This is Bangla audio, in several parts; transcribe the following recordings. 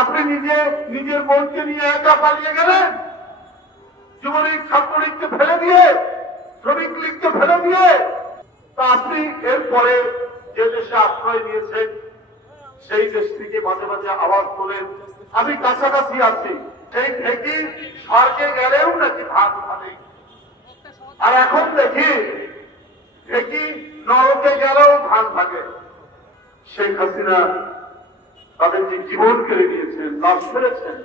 আপনি নিজে নিজের বোনকে নিয়ে একা পালিয়ে গেলেন, যুবলীগ ছাত্রলীগকে ফেলে দিয়ে, শ্রমিক লীগকে ফেলে দিয়ে। তা আপনি এরপরে যে দেশে আশ্রয় নিয়েছেন সেই দেশ থেকে মাঝে মাঝে আওয়াজ তোলেন আমি কাছাকাছি আছি, সেই ঢেকি স্বর্গে গেলেও নাকি ভাগ ভাবে। আর এখন দেখি ঢেকি নরকে গেলেও ধান ভাগে। শেখ হাসিনা তাদের যে জীবন কেড়ে নিয়েছেন, লাভ ফেলেছেন,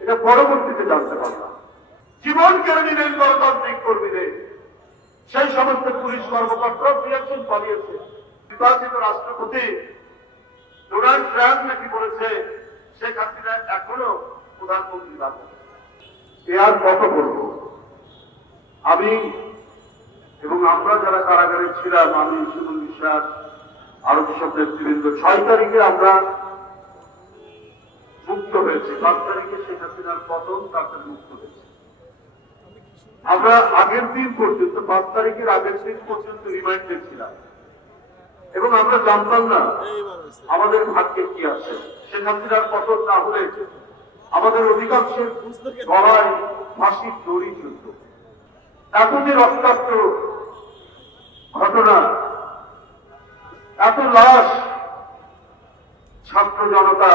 এটা পরবর্তীতে জানতে পারলাম। জীবন কেড়ে নিলেন গণতান্ত্রিক কর্মীদের, সেই সমস্ত পুলিশ কর্মকর্তা দুই-একজন পালিয়েছে। নির্বাচিত রাষ্ট্রপতি ডোনাল্ড ট্রাম্প নাকি বলেছে শেখ হাসিনা এখনো প্রধানমন্ত্রী পাবে। এ আর কত বলব? আমি এবং আমরা যারা কারাগারে ছিলাম, আমি সুমন বিশ্বাস আরো যেসব নেতৃবৃন্দ, 6 তারিখে আমরা মুক্ত হয়েছি, 5 তারিখে শেখ হাসিনার পতন, তারপরে মুক্ত হয়েছে। আমরা আগের দিন পর্যন্ত 5 তারিখের আগের দিন পর্যন্ত রিমান্ডে ছিলাম এবং আমরা জানতাম না আমাদের ভাগ্যে কি আছে। শেখ হাসিনার পতন না হলে আমাদের অধিকাংশের গলায় ফাঁসির দড়ি ঝুলত। এত যে রক্তাক্ত ঘটনা, এত লাশ, ছাত্র জনতা,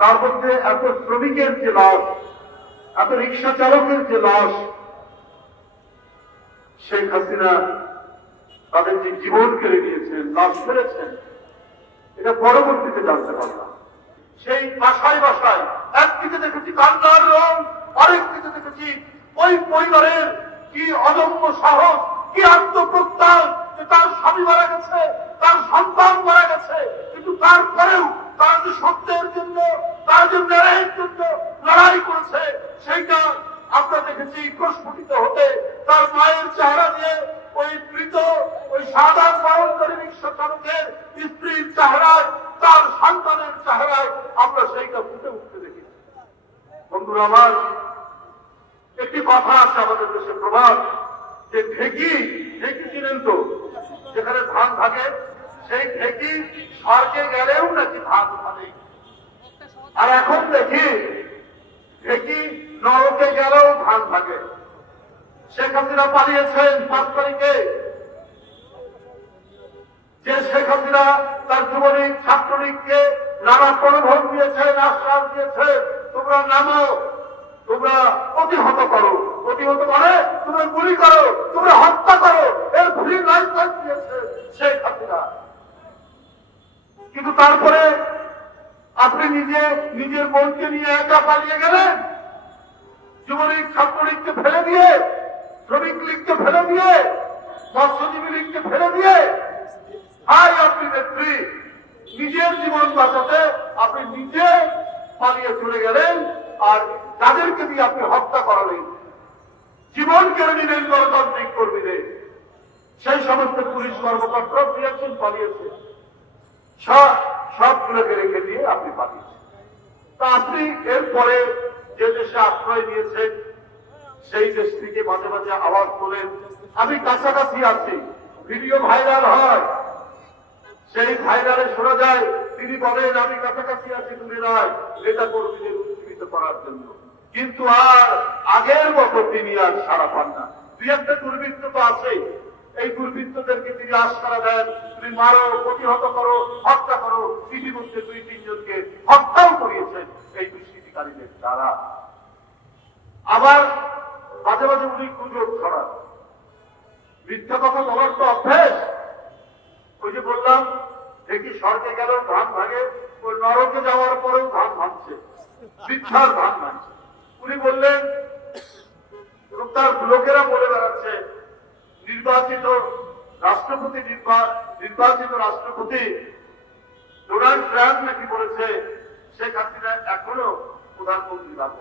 তার মধ্যে এত শ্রমিকের যে লাশ, এত রিক্সা চালকের যে লাশ, শেখ হাসিনা তাদের যে জীবন কেড়ে নিয়েছেন, লাশ ফেলেছেন, এটা পরবর্তীতে জানতে পারলাম। সেই বাসায় বাসায় একদিকে দেখেছি কান্নার রং, আরেকদিকে দেখেছি ওই পরিবারের কি অদম্য সাহস, কি আত্মপ্রত্যয়, যে তার স্বামী মারা গেছে, তার সন্তান মারা গেছে, কিন্তু তারপরেও তারা যে সত্যের জন্য, তার যে ন্যায়ের জন্য লড়াই করেছে, সেইটা আমরা দেখেছি প্রস্ফুটিত হতে। তার মায়ের চেহারা দিয়ে ওই মৃত, ওই সাদা বরণকারী রিক্সা চালকের স্ত্রীর চেহারায়, তার সন্তানের চেহারায় আমরা সেইটা ফুটে উঠতে দেখেছি। বন্ধুরা আমার, একটি কথা আছে আমাদের দেশে প্রবাদ, যে ঢেকি ছিলেন তো, যেখানে ধান থাকে সেই ঢেকি স্বর্গে গেলেও নাকি ধান ভাবে। আর এখন দেখি ঢেকি নরকে গেলেও ধান ভাগে। শেখ হাসিনা পালিয়েছেন 5 তারিখে। যে শেখ হাসিনা তার যুবলীগ ছাত্রলীগকে নানা প্রলোভন দিয়েছেন, আশ্বাস দিয়েছে তোমরা নামো, তোমরা প্রতিহত করো, প্রতিহত করে তোমরা গুলি করো, তোমরা হত্যা করো, এর ফ্রি লাইসেন্স দিয়েছে শেখ হাসিনা। কিন্তু তারপরে আপনি নিজে নিজের বোনকে নিয়ে একা পালিয়ে গেলেন, যুবলীগ ছাত্রলীগকে ফেলে দিয়ে, শ্রমিক লীগকে ফেলে দিয়ে, মৎস্যজীবী লীগকে ফেলে দিয়ে। হাই আপনি নেত্রী, নিজের জীবন বাঁচাতে আপনি নিজে পালিয়ে চলে গেলেন, আর তাদেরকে দিয়ে আপনি হত্যা করালেন, জীবন কেড়ে নিলেন গণতান্ত্রিক কর্মীদের। সেই সমস্ত পুলিশ কর্মকর্তা দুই-একজন পালিয়েছে, সবগুলোকে রেখে দিয়ে আপনি পালিয়েছেন। তা আপনি এরপরে যে দেশে আশ্রয় নিয়েছেন সেই দেশ থেকে মাঝে মাঝে আওয়াজ তোলেন আমি কাছাকাছি আছি, ভিডিও ভাইরাল হয়, সেই ভাইরালে শোনা যায় তিনি বলেন আমি কাছাকাছি আছি, দূরে নয়, নেতা কর্মীদের উজ্জীবিত করার জন্য। কিন্তু আর আগের মতো তিনি আর সাড়া পান না। দুই একটা দুর্বৃত্ত তো আছে, এই দুর্বৃত্তদেরকে তিনি আশ্বাস দেন তুমি মারো, প্রতিহত করো, হত্যা করো। ইতিমধ্যে 2-3 জনকে হত্যাও করিয়েছেন এই দুষ্কৃতিকারীদের দ্বারা। আবার মাঝে মাঝে উনি গুজব ছড়ান, মিথ্যা কথা বলার তো অভ্যেস। ওই যে বললাম দেখি স্বর্গে গেলেও ধান ভাগে, ওই নরকে যাওয়ার পরেও ধান ভাঙছে, মিথ্যার ধান ভাঙছে। উনি বললেন এবং তার লোকেরা বলে বেড়াচ্ছে নির্বাচিত রাষ্ট্রপতি ডোনাল্ড ট্রাম্প নাকি বলেছে শেখ হাসিনা এখনো প্রধানমন্ত্রী পাবে।